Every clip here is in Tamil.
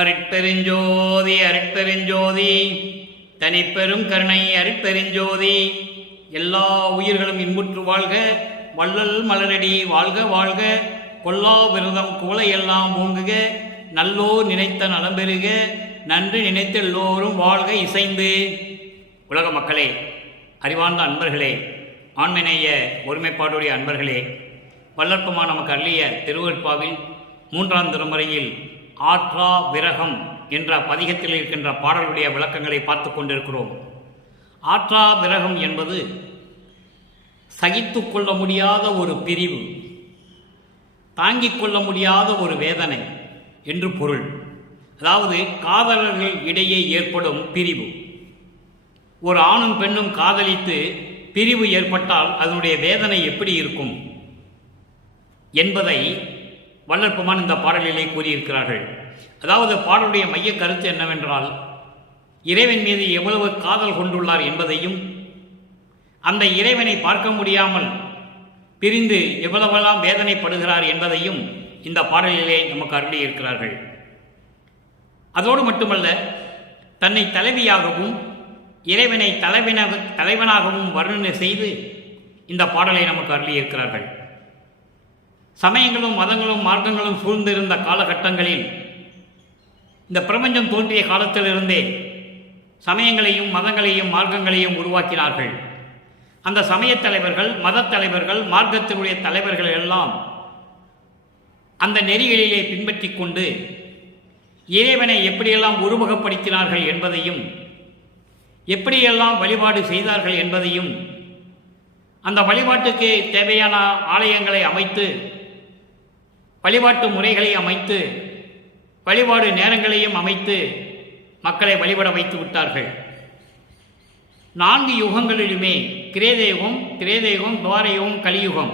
அருட்பெருஞ்சோதி அருட்பெருஞ்சோதி தனிப்பெரும் கருணை அருட்பெருஞ்சோதி. எல்லா உயிர்களும் இன்புற்று வாழ்க, வள்ளல் மலரடி வாழ்க வாழ்க, கொல்லா விரதம் குவளையெல்லாம் ஓங்குக, நல்லோ நினைத்த நலம்பெறுக, நன்று நினைத்த எல்லோரும் வாழ்க இசைந்து. உலக மக்களே, அறிவார்ந்த அன்பர்களே, ஆண்மநேய ஒருமைப்பாடுடைய அன்பர்களே, வல்லற்பமா நமக்கு அள்ளிய திருவருட்பாவில் 3ஆம் திருமுறையில் ஆற்றா விரகம் என்ற பதிகத்தில் இருக்கின்ற பாடலுடைய விளக்கங்களை பார்த்து கொண்டிருக்கிறோம். ஆற்றா விரகம் என்பது சகித்து கொள்ள முடியாத ஒரு பிரிவு, தாங்கிக் கொள்ள முடியாத ஒரு வேதனை என்று பொருள். அதாவது காதலர்கள் இடையே ஏற்படும் பிரிவு. ஒரு ஆணும் பெண்ணும் காதலித்து பிரிவு ஏற்பட்டால் அதனுடைய வேதனை எப்படி இருக்கும் என்பதை வல்லற்பெருமான் இந்த பாடலிலே கூறியிருக்கிறார்கள். அதாவது பாடலுடைய மைய கருத்து என்னவென்றால், இறைவன் மீது எவ்வளவு காதல் கொண்டுள்ளார் என்பதையும், அந்த இறைவனை பார்க்க முடியாமல் பிரிந்து எவ்வளவெல்லாம் வேதனைப்படுகிறார் என்பதையும் இந்த பாடலிலே நமக்கு அருளியிருக்கிறார்கள். அதோடு மட்டுமல்ல, தன்னை தலைவியாகவும் இறைவனை தலைவனாகவும் வர்ணனை செய்து இந்த பாடலை நமக்கு அருளியிருக்கிறார்கள். சமயங்களும் மதங்களும் மார்க்கங்களும் சூழ்ந்திருந்த காலகட்டங்களில், இந்த பிரபஞ்சம் தோன்றிய காலத்திலிருந்தே சமயங்களையும் மதங்களையும் மார்க்கங்களையும் உருவாக்கினார்கள். அந்த சமயத் தலைவர்கள், மதத் தலைவர்கள், மார்க்கத்தினுடைய தலைவர்கள் எல்லாம் அந்த நெறிகளிலே பின்பற்றி கொண்டு இறைவனை எப்படியெல்லாம் உருவகப்படுத்தினார்கள் என்பதையும், எப்படியெல்லாம் வழிபாடு செய்தார்கள் என்பதையும், அந்த வழிபாட்டுக்கு தேவையான ஆலயங்களை அமைத்து, வழிபாட்டு முறைகளை அமைத்து, வழிபாடு நேரங்களையும் அமைத்து மக்களை வழிபட வைத்து விட்டார்கள். 4 யுகங்களிலுமே கிரேதயுகம், திரேதயுகம், துவாரயுகம், கலியுகம்,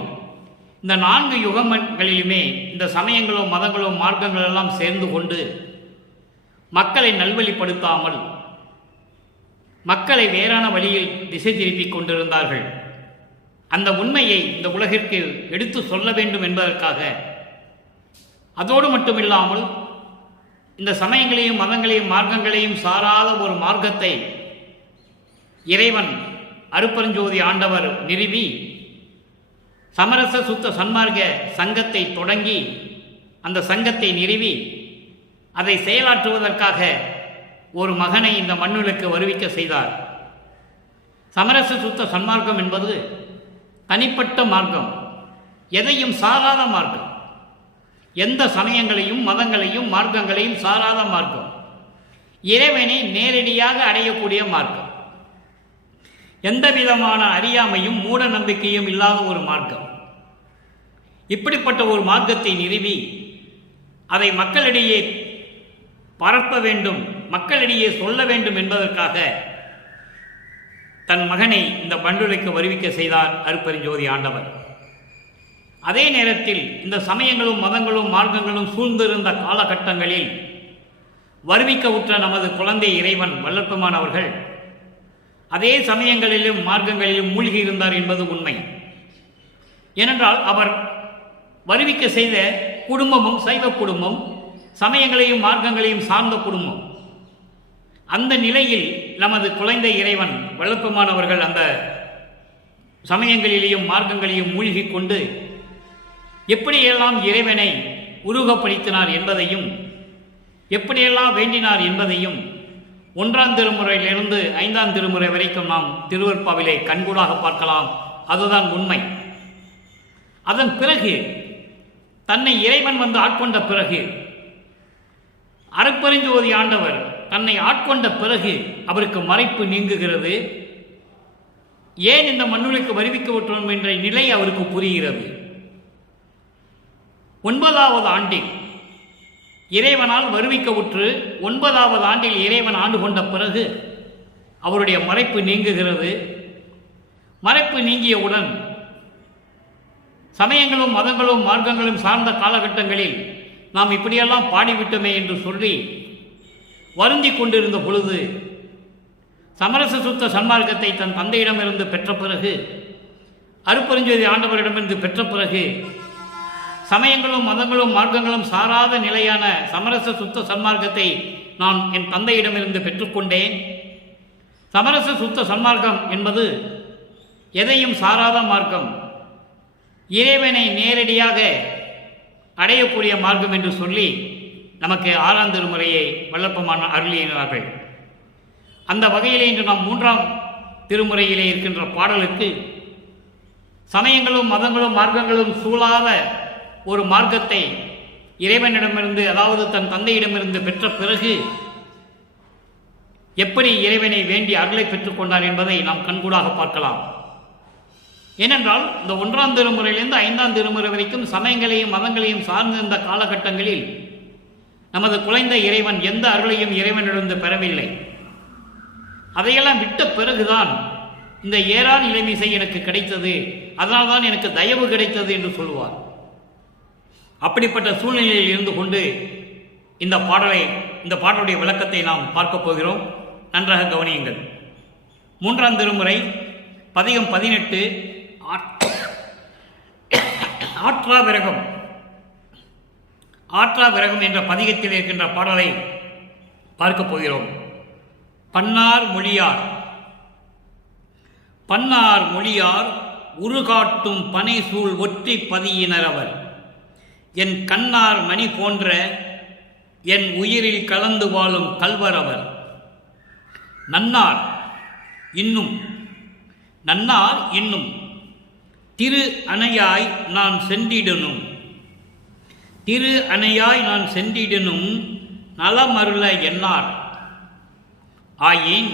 இந்த 4 யுகங்களிலுமே இந்த சமயங்களும் மதங்களும் மார்க்கங்கள் எல்லாம் சேர்ந்து கொண்டு மக்களை நல்வழிப்படுத்தாமல் மக்களை வேறான வழியில் திசை திருப்பிக் கொண்டிருந்தார்கள். அந்த உண்மையை இந்த உலகிற்கு எடுத்து சொல்ல வேண்டும் என்பதற்காக, அதோடு மட்டுமில்லாமல் இந்த சமயங்களையும் மதங்களையும் மார்க்கங்களையும் சாராத ஒரு மார்க்கத்தை இறைவன் அருட்பெருஞ்சோதி ஆண்டவர் நிறுவி சமரச சுத்த சன்மார்க்க சங்கத்தை தொடங்கி, அந்த சங்கத்தை நிறுவி அதை செயலாற்றுவதற்காக ஒரு மகனை இந்த மண்ணுக்கு வருவிக்க செய்தார். சமரச சுத்த சன்மார்க்கம் என்பது தனிப்பட்ட மார்க்கம், எதையும் சாராத மார்க்கம், எந்த சமயங்களையும் மதங்களையும் மார்க்கங்களையும் சாராத மார்க்கம், இறைவனை நேரடியாக அடையக்கூடிய மார்க்கம், எந்த விதமான அறியாமையும் மூட நம்பிக்கையும் இல்லாத ஒரு மார்க்கம். இப்படிப்பட்ட ஒரு மார்க்கத்தை நிறுவி அதை மக்களிடையே பரப்ப வேண்டும், மக்களிடையே சொல்ல வேண்டும் என்பதற்காக தன் மகனை இந்த பண்டுலைக்கு வருவிக்க செய்தார் அருட்பெருஞ்சோதி ஆண்டவர். அதே நேரத்தில் இந்த சமயங்களும் மதங்களும் மார்க்கங்களும் சூழ்ந்திருந்த காலகட்டங்களில் வருவிக்க உற்ற நமது குழந்தை இறைவன் வல்லற்பெருமான் அவர்கள் அதே சமயங்களிலும் மார்க்கங்களிலும் மூழ்கி இருந்தார் என்பது உண்மை. ஏனென்றால் அவர் வருவிக்க செய்த குடும்பமும் சைவ குடும்பம், சமயங்களையும் மார்க்கங்களையும் சார்ந்த குடும்பம். அந்த நிலையில் நமது குழந்தை இறைவன் வல்லற்பெருமான் அவர்கள் அந்த சமயங்களிலேயும் மார்க்கங்களையும் மூழ்கி கொண்டு எப்படியெல்லாம் இறைவனை உருவகப்படுத்தினார் என்பதையும், எப்படியெல்லாம் வேண்டினார் என்பதையும் 1ஆம் திருமுறையிலிருந்து 5ஆம் திருமுறை வரைக்கும் நாம் திருவருட்பாவிலே கண்கூடாக பார்க்கலாம். அதுதான் உண்மை. அதன் பிறகு தன்னை இறைவன் வந்து ஆட்கொண்ட பிறகு, அருட்பெருஞ்சோதி ஆண்டவர் தன்னை ஆட்கொண்ட பிறகு அவருக்கு மறைப்பு நீங்குகிறது. ஏன் இந்த மண்ணுலைக்கு வருவிக்க விட்டோம் என்ற நிலை அவருக்கு புரிகிறது. 9வது ஆண்டில் இறைவனால் வருவிக்க உற்று 9வது ஆண்டில் இறைவன் ஆண்டு கொண்ட பிறகு அவருடைய மறைப்பு நீங்குகிறது. மறைப்பு நீங்கியவுடன் சமயங்களும் மதங்களும் மார்க்கங்களும் சார்ந்த காலகட்டங்களில் நாம் இப்படியெல்லாம் பாடிவிட்டோமே என்று சொல்லி வருந்தி கொண்டிருந்த பொழுது, சமரச சுத்த சன்மார்க்கத்தை தன் தந்தையிடமிருந்து பெற்ற பிறகு, அருட்பெருஞ்சோதி ஆண்டவரிடமிருந்து பெற்ற பிறகு சமயங்களும் மதங்களும் மார்க்கங்களும் சாராத நிலையான சமரச சுத்த சன்மார்க்கத்தை நான் என் தந்தையிடமிருந்து பெற்றுக்கொண்டேன். சமரச சுத்த சன்மார்க்கம் என்பது எதையும் சாராத மார்க்கம், இறைவனை நேரடியாக அடையக்கூடிய மார்க்கம் என்று சொல்லி நமக்கு 6ஆம் திருமுறையை வல்லப்பமான அருளினார்கள். அந்த வகையிலே இன்று நாம் 3ஆம் திருமுறையிலே இருக்கின்ற பாடலுக்கு சமயங்களும் மதங்களும் மார்க்கங்களும் சூழாத ஒரு மார்க்கத்தை இறைவனிடமிருந்து, அதாவது தன் தந்தையிடமிருந்து பெற்ற பிறகு எப்படி இறைவனை வேண்டி அருளை பெற்றுக்கொண்டார் என்பதை நாம் கண்கூடாக பார்க்கலாம். ஏனென்றால் இந்த 1ஆம் திருமுறையிலிருந்து 5ஆம் திருமுறை வரைக்கும் சமயங்களையும் மதங்களையும் சார்ந்திருந்த காலகட்டங்களில் நமது குலைந்த இறைவன் எந்த அருளையும் இறைவனிடமிருந்து பெறவில்லை. அதையெல்லாம் விட்ட பிறகுதான் இந்த ஏறா நிலைமிசை எனக்கு கிடைத்தது, அதனால்தான் எனக்கு தயவு கிடைத்தது என்று சொல்லுவார். அப்படிப்பட்ட சூழ்நிலையில் இருந்து கொண்டு இந்த பாடலுடைய விளக்கத்தை நாம் பார்க்க போகிறோம். நன்றாக கவனியுங்கள். 3ஆம் திருமுறை பதிகம் 18 ஆற்றா விரகம் என்ற பதிகத்தில் இருக்கின்ற பாடலை பார்க்க போகிறோம். பன்னார் மொழியார் உருகாட்டும் பனைசூழ் ஒற்றி பதியினர் அவர், என் கண்ணார் மணி போன்ற என் உயிரில் கலந்து வாழும் கல்வர் அவர். நன்னார் இன்னும் திரு அணையாய் நான் சென்றிடனும் நலமருள என்னார் ஆயின்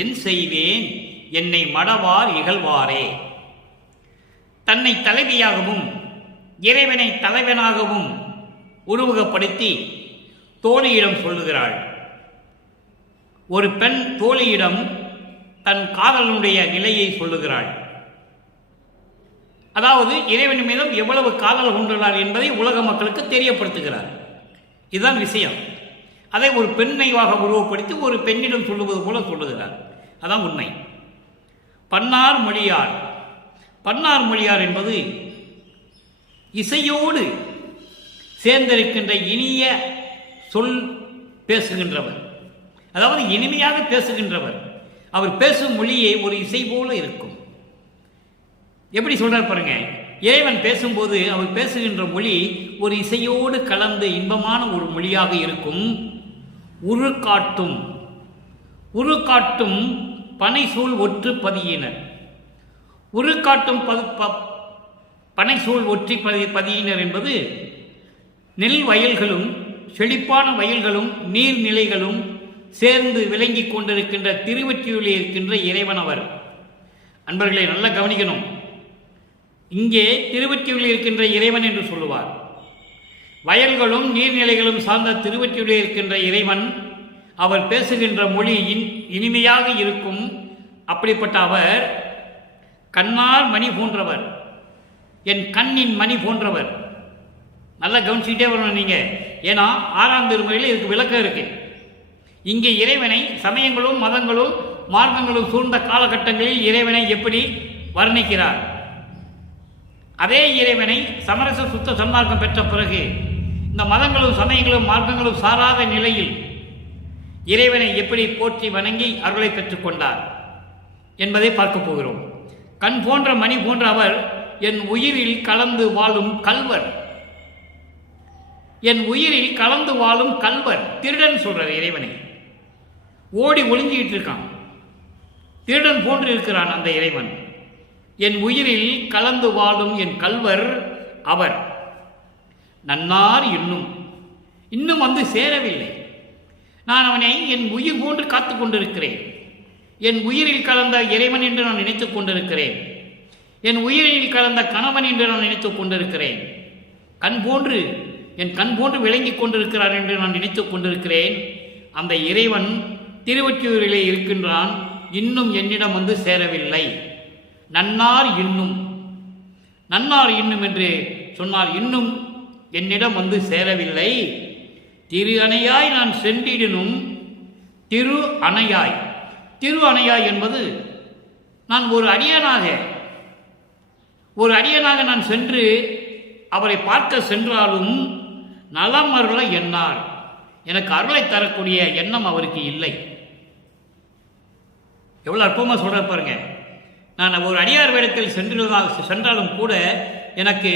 என் செய்வேன் என்னை மடவார் இகழ்வாரே. தன்னை தலைவியாகவும் இறைவனை தலைவனாகவும் உருவகப்படுத்தி தோழியிடம் சொல்லுகிறாள். ஒரு பெண் தோழியிடம் தன் காதலனுடைய நிலையை சொல்லுகிறாள். அதாவது இறைவன் மீதும் எவ்வளவு காதல் கொண்டுள்ளார் என்பதை உலக மக்களுக்கு தெரியப்படுத்துகிறார். இதுதான் விஷயம். அதை ஒரு பெண்ணைவாக உருவப்படுத்தி ஒரு பெண்ணிடம் சொல்லுவது போல சொல்லுகிறார். அதான் உண்மை. பன்னார் மொழியார் என்பது இசையோடு சேர்ந்திருக்கின்ற இனிய சொல் பேசுகின்றவர், அதாவது இனிமையாக பேசுகின்றவர். அவர் பேசும் மொழியை ஒரு இசை போல இருக்கும். எப்படி சொல்றார் பாருங்க. இறைவன் பேசும்போது அவர் பேசுகின்ற மொழி ஒரு இசையோடு கலந்து இன்பமான ஒரு மொழியாக இருக்கும். உருக்காட்டும் பனைசூழ் ஒற்று பதியினர். உருக்காட்டும் பனைசூழ் ஒற்றி பதியினர் என்பது நெல் வயல்களும் செழிப்பான வயல்களும் நீர்நிலைகளும் சேர்ந்து விளங்கி கொண்டிருக்கின்ற திருவொற்றியூரில் இருக்கின்ற இறைவன் அவர். அன்பர்களை நல்லா கவனிக்கணும். இங்கே திருவொற்றியூரில் இருக்கின்ற இறைவன் என்று சொல்லுவார். வயல்களும் நீர்நிலைகளும் சார்ந்த திருவொற்றியூரில் இருக்கின்ற இறைவன், அவர் பேசுகின்ற மொழி இனிமையாக இருக்கும். அப்படிப்பட்ட அவர் கண்ணார் மணி போன்றவர், என் கண்ணின் மணி போன்றவர். நல்லா கவனிச்சுக்கிட்டே வரணும் நீங்க. ஏன்னா 6ஆம் திருமுறையில் இதுக்கு விளக்கம் இருக்கு. இங்கே இறைவனை சமயங்களும் மதங்களும் மார்க்கங்களும் சூழ்ந்த காலகட்டங்களில் இறைவனை எப்படி வர்ணிக்கிறார், அதே இறைவனை சமரச சுத்த சன்மார்க்கம் பெற்ற பிறகு இந்த மதங்களும் சமயங்களும் மார்க்கங்களும் சாராத நிலையில் இறைவனை எப்படி போற்றி வணங்கி அருளை பெற்றுக்கொண்டார் என்பதை பார்க்க போகிறோம். கண் போன்ற மணி போன்ற அவர் என் உயிரில் கலந்து வாழும் கல்வர். என் உயிரில் கலந்து வாழும் கல்வர். திருடன் சொல்றார் இறைவனை. ஓடி ஒளிஞ்சிக்கிட்டு இருக்கான், திருடன் போன்று இருக்கிறான் அந்த இறைவன். என் உயிரில் கலந்து வாழும் என் கல்வர் அவர். நன்னார் இன்னும் வந்து சேரவில்லை. நான் அவனை என் உயிர் போன்று காத்து கொண்டிருக்கிறேன். என் உயிரில் கலந்த இறைவன் என்று நான் நினைத்துக் கொண்டிருக்கிறேன். என் உயிரில் கலந்த கணவன் என்று நான் நினைத்துக் கொண்டிருக்கிறேன். என் கண் போன்று விளங்கிக் கொண்டிருக்கிறார் என்று நான் நினைத்துக் கொண்டிருக்கிறேன். அந்த இறைவன் திருவொற்றியூரிலே இருக்கின்றான், இன்னும் என்னிடம் வந்து சேரவில்லை. நன்னார் இன்னும் என்று சொன்னால் இன்னும் என்னிடம் வந்து சேரவில்லை. திரு அணையாய் நான் சென்றிடனும். திரு அணையாய் என்பது நான் ஒரு அடியானாக ஒரு அடியனாக நான் சென்று அவரை பார்க்க சென்றாலும் நலம் அருள எண்ணார். எனக்கு அருளை தரக்கூடிய எண்ணம் அவருக்கு இல்லை. எவ்வளோ அற்புதமாக சொல்ற பாருங்க. நான் ஒரு அடியார் வேடத்தில் சென்றாலும் கூட எனக்கு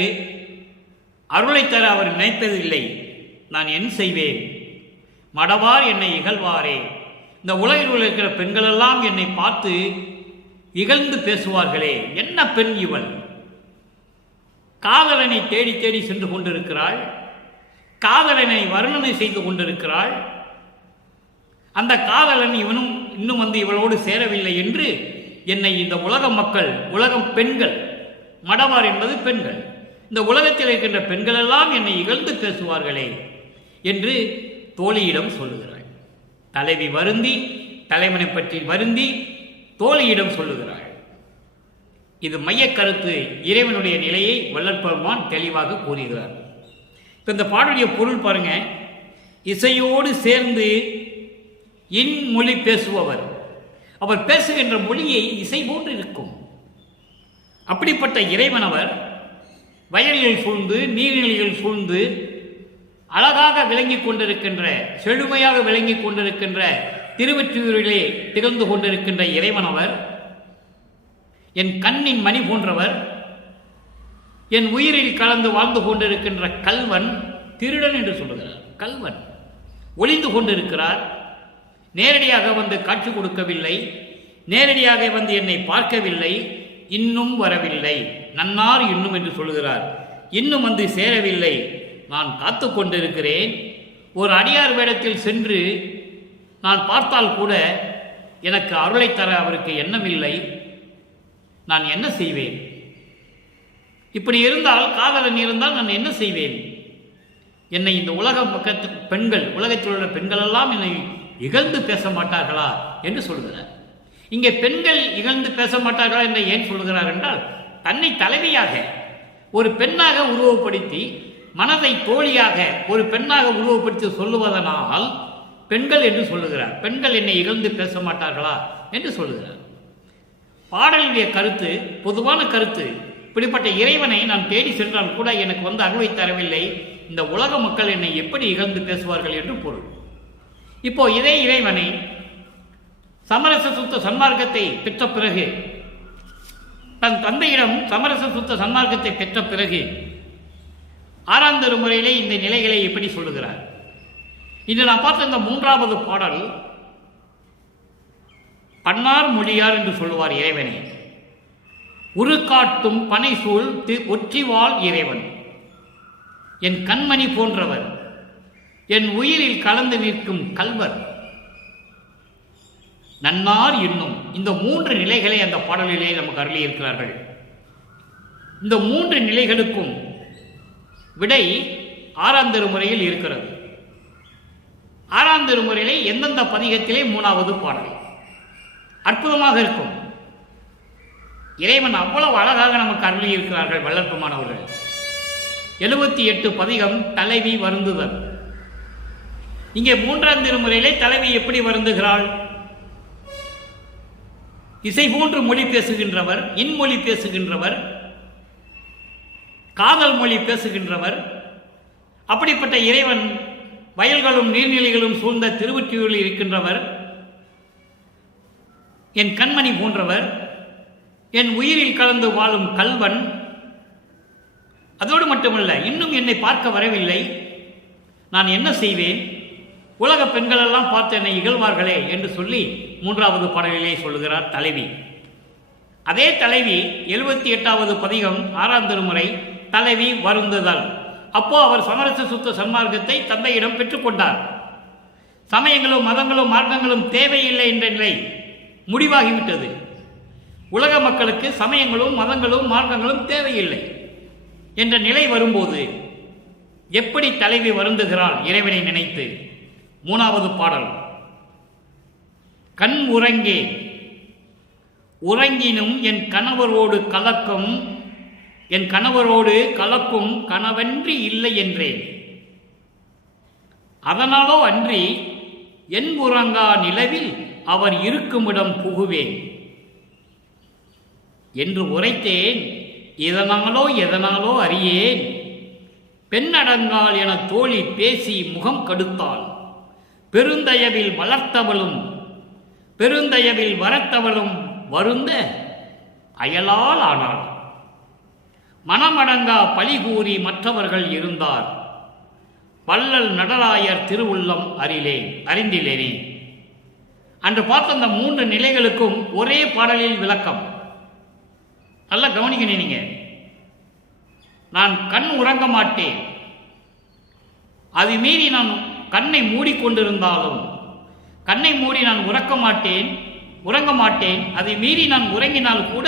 அருளை தர அவர் நினைப்பதில்லை. நான் என்ன செய்வேன்? மடவார் என்னை இகழ்வாரே. இந்த உலகில் இருக்கிற பெண்களெல்லாம் என்னை பார்த்து இகழ்ந்து பேசுவார்களே, என்ன பெண் இவள்? காதலனை தேடி தேடி சென்று கொண்டிருக்கிறாள், காதலனை வர்ணனை செய்து கொண்டிருக்கிறாள். அந்த காதலன் இவனும் இன்னும் வந்து இவளோடு சேரவில்லை என்று என்னை இந்த உலக மக்கள், உலகம் பெண்கள், மடவார் என்பது பெண்கள், இந்த உலகத்தில் இருக்கின்ற பெண்கள் எல்லாம் என்னை இகழ்ந்து பேசுவார்களே என்று தோழியிடம் சொல்லுகிறாள். தலைவி வருந்தி, தலைவனை பற்றி வருந்தி தோழியிடம் சொல்லுகிறாள். இது மையக்கருத்து. இறைவனுடைய நிலையை வள்ளற்பெருமான் தெளிவாக கூறுகிறார். இந்த பாடலுடைய பொருள் பாருங்க. இசையோடு சேர்ந்து இன்மொழி பேசுபவர். அவர் பேசுகின்ற மொழியை இசை போன்று இருக்கும். அப்படிப்பட்ட இறைவன் அவர் வயல்கள் சூழ்ந்து, நீர்நிலைகள் சூழ்ந்து அழகாக விளங்கி கொண்டிருக்கின்ற, செழுமையாக விளங்கி கொண்டிருக்கின்ற திருவொற்றியூரிலே திகழ்ந்து கொண்டிருக்கின்ற இறைவன் அவர். என் கண்ணின் மணி போன்றவர், என் உயிரில் கலந்து வாழ்ந்து கொண்டிருக்கின்ற கல்வன், திருடன் என்று சொல்லுகிறார். கல்வன் ஒளிந்து கொண்டிருக்கிறார். நேரடியாக வந்து காட்சி கொடுக்கவில்லை, நேரடியாக வந்து என்னை பார்க்கவில்லை, இன்னும் வரவில்லை. நன்னார் இன்னும் என்று சொல்லுகிறார். இன்னும் வந்து சேரவில்லை, நான் காத்து கொண்டிருக்கிறேன். ஒரு அடியார் வேடத்தில் சென்று நான் பார்த்தால் கூட எனக்கு அருளை தர அவருக்கு எண்ணமில்லை. நான் என்ன செய்வேன்? இப்படி இருந்தால், காதலன் இருந்தால் நான் என்ன செய்வேன்? என்னை இந்த உலக பக்கத்து பெண்கள், உலகத்தில் உள்ள பெண்கள் எல்லாம் என்னை இகழ்ந்து பேச மாட்டார்களா என்று சொல்கிறார். இங்கே பெண்கள் இகழ்ந்து பேச மாட்டார்களா என்று ஏன் சொல்கிறார் என்றால், தன்னை தலைவியாக ஒரு பெண்ணாக உருவப்படுத்தி, மனதை தோழியாக ஒரு பெண்ணாக உருவப்படுத்தி சொல்லுவதனால் பெண்கள் என்று சொல்லுகிறார். பெண்கள் என்னை இகழ்ந்து பேச மாட்டார்களா என்று சொல்லுகிறார். பாடலுடைய கருத்து பொதுவான கருத்து. இப்படிப்பட்ட இறைவனை நான் தேடி சென்றால் கூட எனக்கு வந்து அருளை தரவில்லை, இந்த உலக மக்கள் என்னை எப்படி இகழ்ந்து பேசுவார்கள் என்று பொருள். இப்போ இதே இறைவனை சமரச சுத்த சன்மார்க்கத்தை பெற்ற பிறகு, தன் தந்தையிடம் சமரச சுத்த சன்மார்க்கத்தை பெற்ற பிறகு 6ஆம் திருமுறையிலே இந்த நிலைகளை எப்படி சொல்லுகிறார்? இன்று நான் பார்த்த இந்த 3வது பாடல் பன்னார் மொழியார் என்று சொல்லுவார் இறைவனை. உருக்காட்டும் பனைசூழ் ஒற்றிவாள் இறைவன், என் கண்மணி போன்றவர், என் உயிரில் கலந்து நிற்கும் கல்வர், நன்னார் இன்னும். இந்த 3 நிலைகளை அந்த பாடலிலே நமக்கு அருளி இருக்கிறார்கள். இந்த 3 நிலைகளுக்கும் விடை 6ஆம் திருமுறையில் இருக்கிறது. 6ஆம் திருமுறையிலே எந்தெந்த பதிகத்திலே 3வது பாடல் அற்புதமாக இருக்கும். இறைவன் அவ்வளவு அழகாக நமக்கு அருளி இருக்கிறார்கள் வள்ளற்பெருமானவர்கள். 78 பதிகம் தலைவி வருந்துதல். இங்கே 3ஆம் திருமுறையிலே தலைவி எப்படி வருந்துகிறாள்? இசை போன்று மொழி பேசுகின்றவர், இன்மொழி பேசுகின்றவர், காதல் மொழி பேசுகின்றவர். அப்படிப்பட்ட இறைவன் வயல்களும் நீர்நிலைகளும் சூழ்ந்த திருவொற்றியூரில் இருக்கின்றவர், என் கண்மணி போன்றவர், என் உயிரில் கலந்து வாழும் கல்வன். அதோடு மட்டுமல்ல, இன்னும் என்னை பார்க்க வரவில்லை, நான் என்ன செய்வேன்? உலக பெண்களெல்லாம் பார்த்து என்னை இகழ்வார்களே என்று சொல்லி 3வது பாடலிலே சொல்லுகிறார் தலைவி. அதே தலைவி 78வது பதிகம் 6ஆம் திருமுறை தலைவி வருந்துதல். அப்போ அவர் சமரச சுத்த சன்மார்க்கத்தை தந்தையிடம் பெற்றுக்கொண்டார். சமயங்களும் மதங்களும் மார்க்கங்களும் தேவையில்லை என்ற நிலை முடிவாகிவிட்டது. உலக மக்களுக்கு சமயங்களும் மதங்களும் மார்க்கங்களும் தேவையில்லை என்ற நிலை வரும்போது எப்படி தலைவி வருந்துகிறாள் இறைவனை நினைத்து? 3வது பாடல் கண் உறங்கே உறங்கினும் என் கணவரோடு கலக்கும், என் கணவரோடு கலக்கும் கணவன்றி இல்லை என்றேன், அதனாலோ அன்றி என் உறங்கா நிலவில் அவர் இருக்குமிடம் புகுவேன் என்று உரைத்தேன். இதனாலோ எதனாலோ அறியேன், பெண் அடங்கால் என தோழி பேசி முகம் கடுத்தாள், பெருந்தயவில் வளர்த்தவளும் பெருந்தயவில் வரத்தவளும் வருந்த அயலால் ஆனாள். மனமடங்கா பழி கூறி மற்றவர்கள் இருந்தார், வள்ளல் நடராயர் திருவுள்ளம் அறிந்திலேனே. அன்று பார்த்த அந்த 3 நிலைகளுக்கும் ஒரே பாடலில் விளக்கம். நல்லா கவனிக்கணும் நீங்க. நான் கண் உறங்க மாட்டேன், அது மீறி நான் கண்ணை மூடிக்கொண்டிருந்தாலும், கண்ணை மூடி நான் உறங்க மாட்டேன், அதை மீறி நான் உறங்கினால் கூட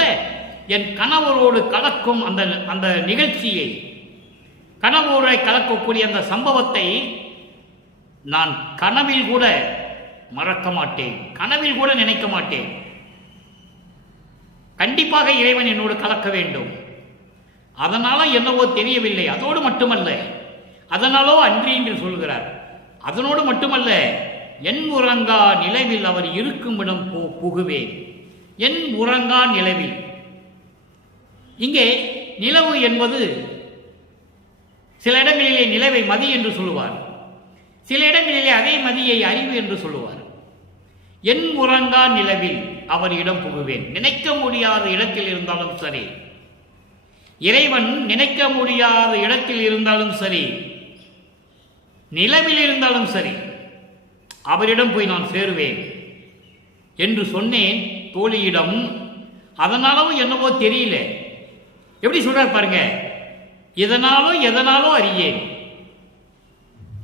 என் கணவரோடு கலக்கும் அந்த நிகழ்ச்சியை, கணவரை கலக்கக்கூடிய அந்த சம்பவத்தை நான் கனவில் கூட மறக்க மாட்டேன், கனவில் கூட நினைக்க மாட்டேன். கண்டிப்பாக இறைவன் என்னோடு கலக்க வேண்டும். அதனால என்னவோ தெரியவில்லை. அதோடு மட்டுமல்ல, அதனாலோ அன்றி என்று சொல்கிறார். அதனோடு மட்டுமல்ல, என் உறங்கா நிலவில் அவர் இருக்கும் இடம் புகுவேன். என் உறங்கா நிலவில், இங்கே நிலவு என்பது சில இடங்களிலே நிலவை மதி என்று சொல்லுவார், சில இடங்களிலே அதே மதியை அறிவு என்று சொல்லுவார். என் உறங்கா நிலவில் அவர் இடம் புகுவேன். நினைக்க முடியாத இடத்தில் இருந்தாலும் சரி, இறைவன் நினைக்க முடியாத இடத்தில் இருந்தாலும் சரி, நிலவில் இருந்தாலும் சரி, அவரிடம் போய் நான் சேருவேன் என்று சொன்னேன் தோழியிடம். அதனாலும் என்னவோ தெரியல. எப்படி சொல்றார் பாருங்க, இதனாலோ எதனாலோ அறியேன்.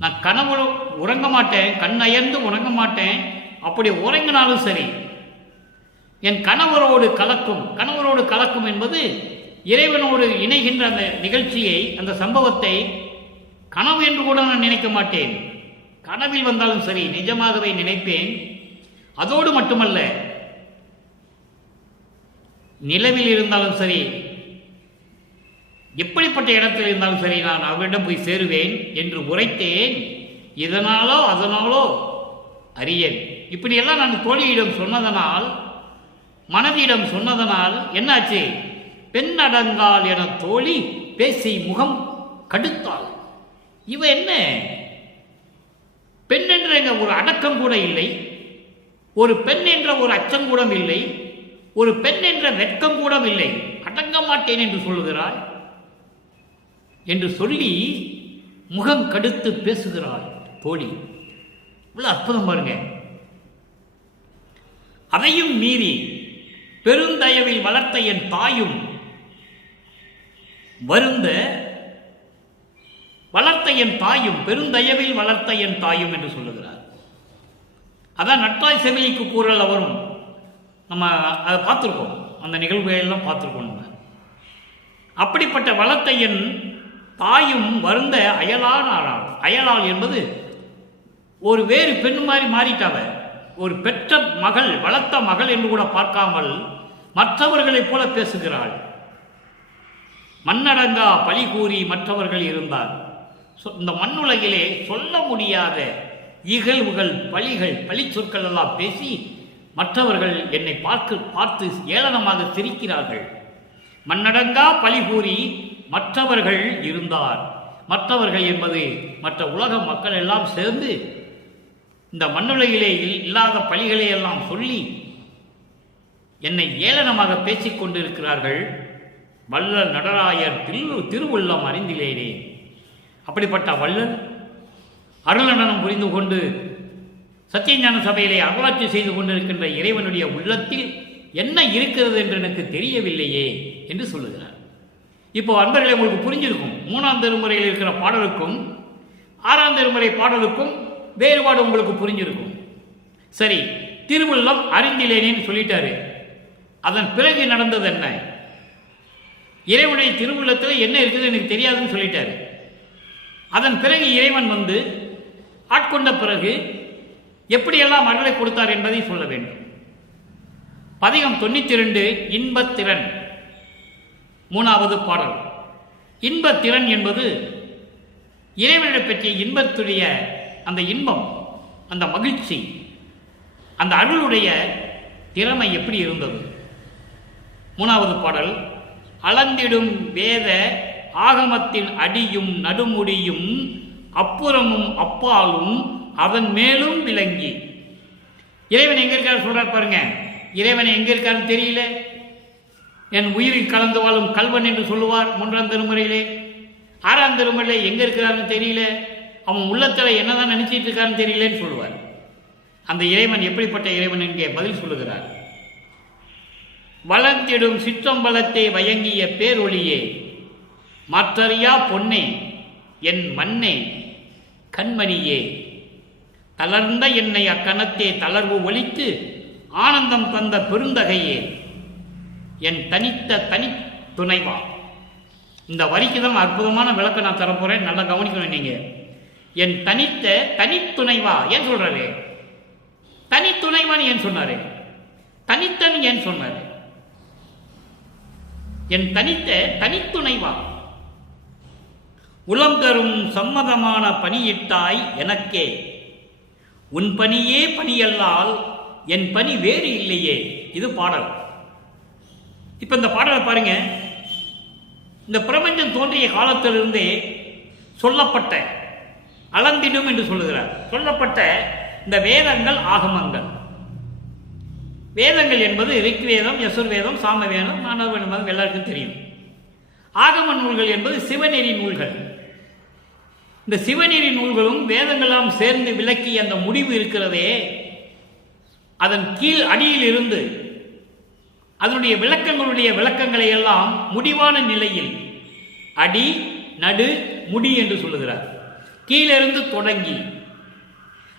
நான் கனவு உறங்க மாட்டேன், கண் அயர்ந்து உறங்க மாட்டேன். அப்படி உறங்கினாலும் சரி, என் கணவரோடு கலக்கும் என்பது இறைவனோடு இணைகின்ற அந்த நிகழ்ச்சியை, அந்த சம்பவத்தை கனவு என்று கூட நான் நினைக்க மாட்டேன். கனவில் வந்தாலும் சரி, நிஜமாகவே நினைப்பேன். அதோடு மட்டுமல்ல, நிலவில் இருந்தாலும் சரி, எப்படிப்பட்ட இடத்தில் இருந்தாலும் சரி, நான் அவரிடம் போய் சேருவேன் என்று உரைத்தேன். இதனாலோ அதனாலோ அறியேன். இப்படியெல்லாம் நான் தோழியிடம் சொன்னதனால், மனதிடம் சொன்னதனால் என்னாச்சு? பெண் அடங்கால் என தோழி பேசி முகம் கடுத்தாள். இவ என்ன, பெண் என்ற ஒரு அடக்கம் கூட இல்லை, ஒரு பெண் என்ற ஒரு அச்சம் கூட இல்லை, ஒரு பெண் என்ற வெட்கம் கூட இல்லை, அடங்க மாட்டேன் என்று சொல்லுகிறாள் என்று சொல்லி முகம் கடுத்து பேசுகிறாள் தோழி. இவ்வளவு அற்புதம் பாருங்க. அதையும் மீறி பெருந்தயவில் வளர்த்த என் தாயும் வருந்த, வளர்த்த என் தாயும், பெருந்தயவில் வளர்த்த என் தாயும் என்று சொல்லுகிறார். அதான் நட்டாய் செவிலிக்கு கூறல் அவரும் நம்ம அதை பார்த்துருக்கோம், அந்த நிகழ்வுகளெல்லாம் பார்த்துருக்கோம் நம்ம. அப்படிப்பட்ட வளர்த்த என் தாயும் வருந்த அயலான் ஆனாள். அயலாள் என்பது ஒரு வேறு பெண் மாதிரி மாறிட்டாவ. ஒரு பெற்ற மகள், வளர்த்த மகள் என்று கூட பார்க்காமல் மற்றவர்களைப் போல பேசுகிறாள். மண்ணடங்கா பழி கூறி மற்றவர்கள் இருந்தார். இந்த மண்ணுலகிலே சொல்ல முடியாத இகழ்வுகள், பழி சொற்கள் எல்லாம் பேசி மற்றவர்கள் என்னை பார்த்து ஏளனமாக சிரிக்கிறார்கள். மண்ணடங்கா பழி கூறி மற்றவர்கள் இருந்தார். மற்றவர்கள் என்பது மற்ற உலக மக்கள் எல்லாம் சேர்ந்து இந்த மண்ணுலகிலே இல்லாத பழிகளை எல்லாம் சொல்லி என்னை ஏளனமாக பேசிக் கொண்டிருக்கிறார்கள். வள்ளல் நடராயர் திருவுள்ளம் அறிந்திலேனே. அப்படிப்பட்ட வள்ளல் அருளடனம் புரிந்து கொண்டு சத்தியஞான சபையிலே அருளாட்சி செய்து கொண்டிருக்கின்ற இறைவனுடைய உள்ளத்தில் என்ன இருக்கிறது என்று எனக்கு தெரியவில்லையே என்று சொல்லுகிறார். இப்போ அன்பர்களே, உங்களுக்கு புரிஞ்சிருக்கும், 3ஆம் திருமுறையில் இருக்கிற பாடலுக்கும் 6ஆம் திருமுறை பாடலுக்கும் வேறுபாடு உங்களுக்கு புரிஞ்சிருக்கும். சரி, திருவுள்ளம் அறிந்திலேனேன்னு சொல்லிட்டாரு. அதன் பிறகு நடந்தது என்ன? இறைவனுடைய திருவுள்ளத்தில் என்ன இருக்குது எனக்கு தெரியாதுன்னு சொல்லிட்டாரு. அதன் பிறகு இறைவன் வந்து ஆட்கொண்ட பிறகு எப்படியெல்லாம் அருளை கொடுத்தார் என்பதை சொல்ல வேண்டும். பதிகம் 92 இன்பத்திறன், 3வது பாடல். இன்பத்திறன் என்பது இறைவனை பற்றிய இன்பத்துடைய அந்த இன்பம், அந்த மகிழ்ச்சி, அந்த அருளுடைய திறமை எப்படி இருந்தது. 3வது பாடல் அளந்திடும் வேத ஆகமத்தின் அடியும் நடுமுடியும் அப்புறமும் அப்பாலும் அதன் மேலும் விளங்கி. இறைவன் எங்க இருக்காரு சொல்றார் பாருங்க. இறைவன் எங்க இருக்காருன்னு தெரியல. என் உயிரில் கலந்து வாழும் கல்வன் என்று சொல்லுவார் 3ஆம் திருமுறையிலே. 6ஆம் திருமுறையிலே எங்க இருக்கிறாருன்னு தெரியல. அவன் உள்ளத்துல என்னதான் நினைச்சிட்டு இருக்காருன்னு தெரியலன்னு சொல்லுவார். அந்த இறைவன் எப்படிப்பட்ட இறைவன் என்கே பதில் சொல்லுகிறார். வளர்த்திடும் சிற்றம்பலத்தை வயங்கிய பேரொளியே, மாற்றறியா பொன்னே, என் மண்ணே, கண்மணியே, தளர்ந்த என்னை அக்கணத்தே தளர்வு ஒழித்து ஆனந்தம் தந்த பெருந்தகையே, என் தனித்த தனி துணைவா. இந்த வரிக்கு தான் அற்புதமான விளக்கம் நான் தரப்போறேன், நல்லா கவனிக்கணும் நீங்க. என் தனித்த தனித்துணைவா ஏன் சொல்றாரு? தனித்துணைவான்னு ஏன் சொன்னாரு? தனித்தன் ஏன் சொன்னாரு? என் தனித்த தனித்துணைவா. உளம் தரும் சம்மதமான பணியிட்டாய் எனக்கே, உன் பணியே பணியல்லால் என் பணி வேறு இல்லையே. இது பாடல். இப்ப இந்த பாடலை பாருங்க. இந்த பிரபஞ்சம் தோன்றிய காலத்திலிருந்தே சொல்லப்பட்ட, அளந்திடும் என்று சொல்லுகிறார், சொல்லப்பட்ட இந்த வேதங்கள் ஆகமங்கள். வேதங்கள் என்பது ரிக்வேதம், யசுர்வேதம், சாமவேதம், மாணவ எல்லாருக்கும் தெரியும். ஆகம நூல்கள் என்பது சிவநெறி நூல்கள். இந்த சிவநெறி நூல்களும் வேதங்களாம் சேர்ந்து விளக்கிய அந்த முடிவு இருக்கிறதே, அதன் கீழ் அடியில் இருந்து அதனுடைய விளக்கங்களை எல்லாம் முடிவான நிலையில் அடி நடு முடி என்று சொல்லுகிறார். கீழிருந்து தொடங்கி,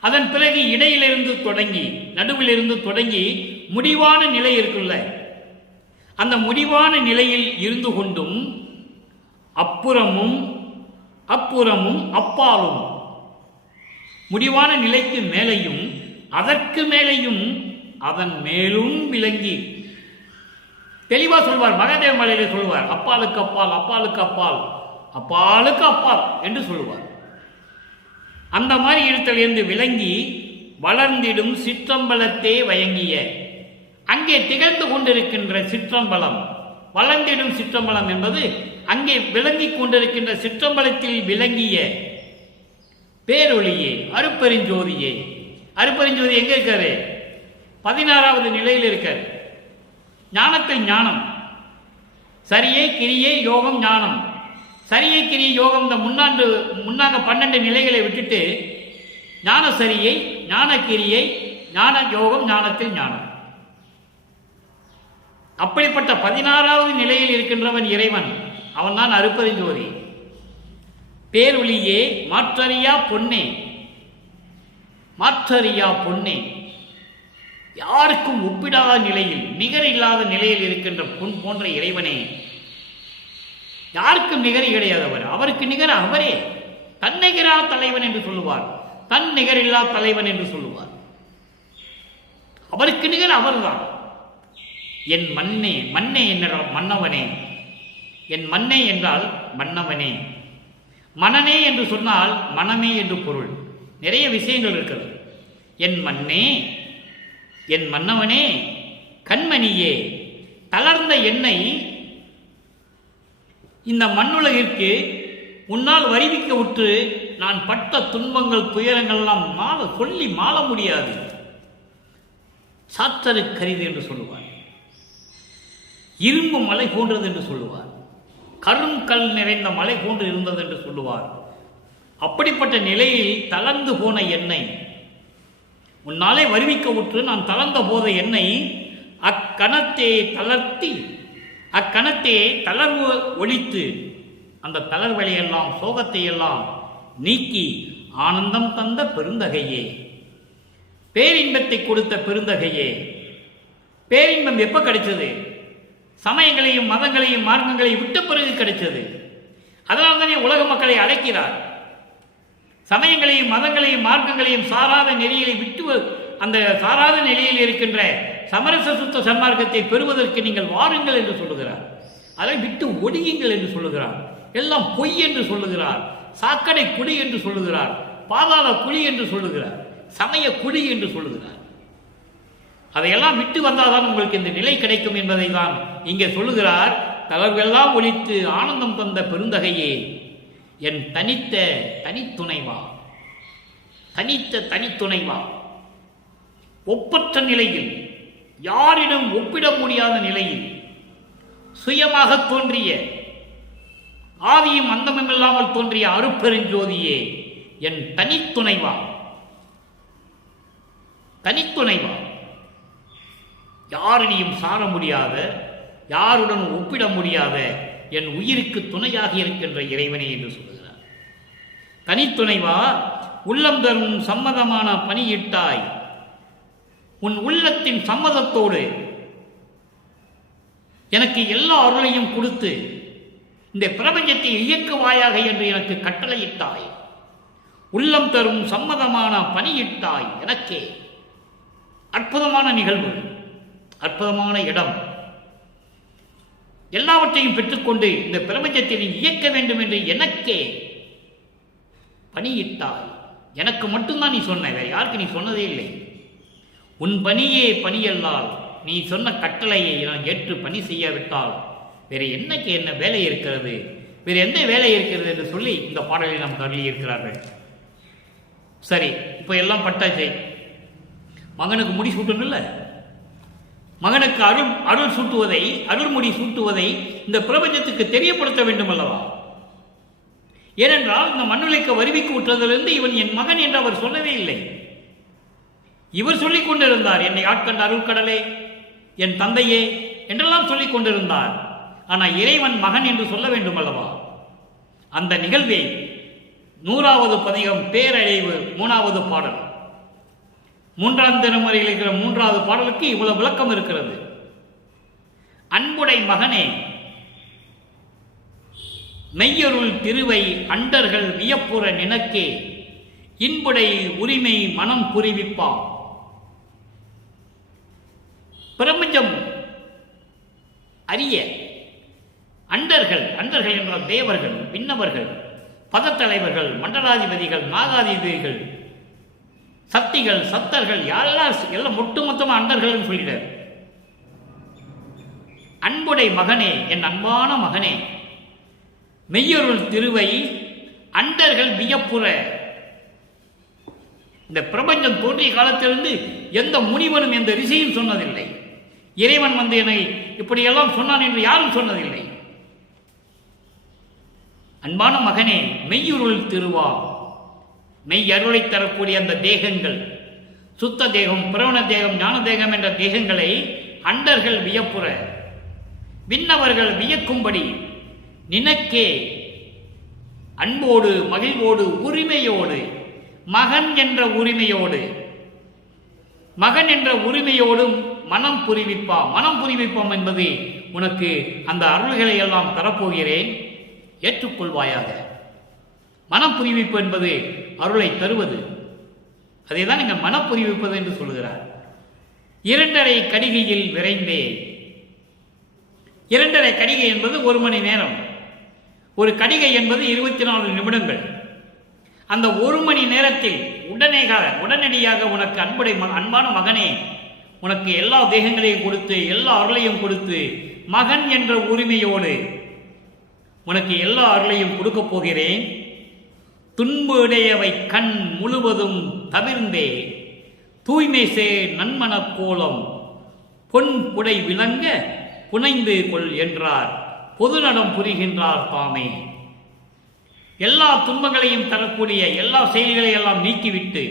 அதன் பிறகு இடையிலிருந்து தொடங்கி, நடுவிலிருந்து தொடங்கி முடிவான நிலை இருக்குல்ல, அந்த முடிவான நிலையில் இருந்து கொண்டும் அப்புறமும் அப்புறமும் அப்பாலும், முடிவான நிலைக்கு மேலையும் அதற்கு மேலையும் அதன் மேலும் விளங்கி. தெளிவா சொல்வார், மகாதேவ மலையிலே சொல்லுவார், அப்பாலுக்கு அப்பால், அப்பாலுக்கு அப்பால், அப்பாலுக்கு அப்பால் என்று சொல்லுவார். அந்த மாதிரி இடத்திலிருந்து விளங்கி வளர்ந்திடும் சிற்றம்பலத்தே வயங்கிய, அங்கே திகழ்ந்து கொண்டிருக்கின்ற சிற்றம்பலம், வளர்ந்திடும் சிற்றம்பலம் என்பது அங்கே விளங்கிக் கொண்டிருக்கின்ற சிற்றம்பலத்தில் விளங்கிய பேரொளியே, அருப்பெருஞ்சோதியே. அருப்பெருஞ்சோதி எங்க இருக்காரு? 16வது நிலையில் இருக்காரு. ஞானத்தில் ஞானம், சரியை கிரியை யோகம் ஞானம். சரியை கிரியை யோகம் இந்த முன்னாங்க 12 நிலைகளை விட்டுட்டு ஞான சரியை, ஞான கிரியை, ஞான யோகம், ஞானத்தில் ஞானம். அப்படிப்பட்ட 16வது நிலையில் இருக்கின்றவன் இறைவன். அவன் தான் அருப்பெருஞ்சோதி. பேரொளியே, மாற்றறியா பொன்னே, மாற்றறியா பொன்னே, யாருக்கும் ஒப்பிடாத நிலையில், நிகர் இல்லாத நிலையில் இருக்கின்ற பொன் போன்ற இறைவனே. யாருக்கும் நிகர் கிடையாதவர், அவருக்கு நிகர் அவரே. தன்னிகரா தலைவன் என்று சொல்லுவார், தன் நிகரில்லா தலைவன் என்று சொல்லுவார். அவருக்கு நிகர் அவர்தான். என் மண்ணே, மண்ணே என்றால் மன்னவனே, என் மண்ணே என்றால் மன்னவனே. மனனே என்று சொன்னால் மனமே என்று பொருள். நிறைய விஷயங்கள் இருக்கிறது. என் மண்ணே, என் மன்னவனே, கண்மணியே, தளர்ந்த என்னை இந்த மண்ணுலகிற்கு உன்னால் வருவிக்க உற்று நான் பட்ட துன்பங்கள் துயரங்கள் எல்லாம் சொல்லி மாள முடியாது. சாற்றரு கரிது என்று சொல்லுவார், இரும்பு மலை போன்றது என்று சொல்லுவார், கருங்கல் நிறைந்த மலை போன்று இருந்தது என்று சொல்லுவார். அப்படிப்பட்ட நிலையில் தளர்ந்து போன என்னை உன்னாலே வருவிக்க உற்று நான் தளர்ந்த போத என்னை அக்கணத்தை தளர்த்தி, அக்கணத்தை தளர்வு ஒழித்து, அந்த தளர்வலையெல்லாம் சோகத்தை எல்லாம் நீக்கி ஆனந்தம் தந்த பெருந்தகையே, பேரின்பத்தை கொடுத்த பெருந்தகையே. பேரின்பம் எப்ப கிடைச்சது? சமயங்களையும் மதங்களையும் மார்க்கங்களையும் விட்ட பிறகு கிடைச்சது. அதனால் தானே உலக மக்களை அழைக்கிறார். சமயங்களையும் மதங்களையும் மார்க்கங்களையும் சாராத நெறியை விட்டு, அந்த சாராத நிலையில் இருக்கின்ற சமரச சுத்த சன்மார்க்கத்தை பெறுவதற்கு நீங்கள் வாருங்கள் என்று சொல்லுகிறார். அதை விட்டு ஒடியுங்கள் என்று சொல்லுகிறார். எல்லாம் பொய் என்று சொல்லுகிறார். சாக்கடை குடி என்று சொல்லுகிறார். பாதாள குழி என்று சொல்லுகிறார். சமய குடி என்று சொல்லுகிறார். அதையெல்லாம் விட்டு வந்தால்தான் உங்களுக்கு இந்த நிலை கிடைக்கும் என்பதை தான் இங்கே சொல்லுகிறார். தளர்வெல்லாம் ஒழித்து ஆனந்தம் தந்த பெருந்தகையே, என் தனித்த தனித்துணைவா, தனித்துணைவா, ஒப்பற்ற நிலையில், யாரிடம் ஒப்பிட முடியாத நிலையில் சுயமாக தோன்றிய, ஆதியும் அந்தமும் இல்லாமல் தோன்றிய அருட்பெருஞ்சோதியே, என் தனித்துணைவா, யாரிடையும் சார முடியாத, யாருடன் ஒப்பிட முடியாத என் உயிருக்கு துணையாக இருக்கின்ற இறைவனே என்று சொல்கிறார். தனித்துணைவா, உள்ளம் தரும் சம்மதமான பணியிட்டாய், உன் உள்ளத்தின் சம்மதத்தோடு எனக்கு எல்லா அருளையும் கொடுத்து இந்த பிரபஞ்சத்தை இயக்குவாயாக என்று எனக்கு கட்டளையிட்டாய். உள்ளம் தரும் சம்மதமான பணியிட்டாய் எனக்கே. அற்புதமான நிகழ்வு, அற்புதமான இடம். எல்லாவற்றையும் பெற்றுக்கொண்டு இந்த பிரபஞ்சத்தை இயக்க வேண்டும் என்று எனக்கே பணியிட்டாய். எனக்கு மட்டும்தான் நீ சொன்ன, யாருக்கு நீ சொன்னதே இல்லை. உன் பணியே பணியல்லால், நீ சொன்ன கட்டளையை நான் ஏற்று பணி செய்யாவிட்டால் வேறு என்னைக்கு என்ன வேலை இருக்கிறது, வேறு எந்த வேலை இருக்கிறது என்று சொல்லி இந்த பாடலை நாம் அருளி இருக்கிறார்கள். சரி, இப்போ எல்லாம் பட்டாச்சு. மகனுக்கு முடி சூட்டணும் இல்லை, மகனுக்கு அருள் சூட்டுவதை, அருள்முடி சூட்டுவதை இந்த பிரபஞ்சத்துக்கு தெரியப்படுத்த வேண்டும் அல்லவா? ஏனென்றால் இந்த மண்ணுலைக்கு வருவிக்கு விட்டதிலிருந்து இவன் என் மகன் என்று அவர் சொல்லவே இல்லை. இவர் சொல்லிக் கொண்டிருந்தார், என்னை ஆட்கண்ட அருள்கடலே, என் தந்தையே என்றெல்லாம் சொல்லிக் கொண்டிருந்தார். ஆனால் இறைவன் மகன் என்று சொல்ல வேண்டும் அல்லவா? அந்த நிகழ்வை 100வது பதிகம் பேரழிவு 3வது பாடல், 3ஆம் திருமுறையில் இருக்கிற 3வது பாடலுக்கு இவ்வளவு விளக்கம் இருக்கிறது. அன்புடை மகனே, மெய்யருள் திருவை அண்டர்கள் வியப்புற நினக்கே, இன்புடை உரிமை மனம் புரிவிப்பா. பிரபஞ்சம் அறிய அண்டர்கள், அண்டர்கள் என்றால் தேவர்கள், விண்ணவர்கள், பதத்தலைவர்கள், மண்டலாதிபதிகள், நாகாதிபதிகள், சக்திகள், சத்தர்கள், எல்லாம் ஒட்டுமொத்தமாக அண்டர்கள் சொல்கிறார். அன்புடை மகனே, என் அன்பான மகனே, மெய்யருள் திருவை அண்டர்கள் வியப்புற. இந்த பிரபஞ்சம் தோன்றிய காலத்திலிருந்து எந்த முனிவனும் எந்த ரிஷியும் சொன்னதில்லை, இறைவன் வந்து என்னை இப்படியெல்லாம் சொன்னான் என்று யாரும் சொன்னதில்லை. அன்பான மகனே, மெய்யுருள் திருவா, மெய் அருளை தரக்கூடிய அந்த தேகங்கள், சுத்த தேகம், பிரவண தேகம், ஞான தேகம் என்ற தேகங்களை அண்டர்கள் வியப்புற, விண்ணவர்கள் வியக்கும்படி நினக்கே அன்போடு மகிழ்வோடு உரிமையோடு, மகன் என்ற உரிமையோடு, மகன் என்ற உரிமையோடும் மனம் புரிவிப்பா. மனம் புரிவிப்போம் என்பது உனக்கு அந்த அருள்களை எல்லாம் தரப்போகிறேன், ஏற்றுக்கொள்வாயாக. மனம் புரிவிப்பு என்பது அருளை தருவது, அதை தான் நீங்கள் மனப்புரிவிப்பது என்று சொல்கிறார். 2.5 கடிகையில் விரைந்தே. 2.5 கடிகை என்பது 1 மணி நேரம், ஒரு கடிகை என்பது 24 நிமிடங்கள். அந்த 1 மணி நேரத்தில் உடனடியாக உனக்கு அன்பான மகனே, உனக்கு எல்லா தேகங்களையும் கொடுத்து, எல்லா அருளையும் கொடுத்து, மகன் என்ற உரிமையோடு உனக்கு எல்லா அருளையும் கொடுக்கப் போகிறேன். துன்புடையவை கண் முழுவதும் தவிர்ந்தே, தூய்மை சே நன்மன கோலம் பொன் புடை விளங்க புனைந்து கொள் என்றார். பொதுநடம் புரிகின்றார் தாமே. எல்லா துன்பங்களையும் தரக்கூடிய எல்லா செயல்களையும் எல்லாம் நீக்கிவிட்டு,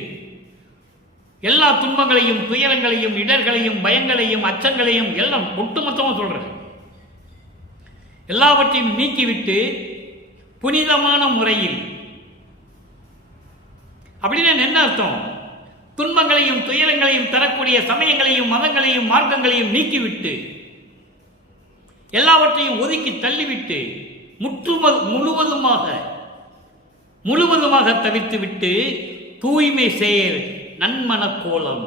எல்லா துன்பங்களையும், துயரங்களையும், இடர்களையும், பயங்களையும், அச்சங்களையும் எல்லாம் ஒட்டுமொத்தமாக சொல்றது, எல்லாவற்றையும் நீக்கிவிட்டு புனிதமான முறையில். அப்படின்னா என்ன அர்த்தம்? துன்பங்களையும் துயரங்களையும் தரக்கூடிய சமயங்களையும் மதங்களையும் மார்க்கங்களையும் நீக்கிவிட்டு, எல்லாவற்றையும் ஒதுக்கி தள்ளிவிட்டு, முழுவதுமாக தவிர்த்துவிட்டு, தூய்மை சேர் நன்மன கோலம்.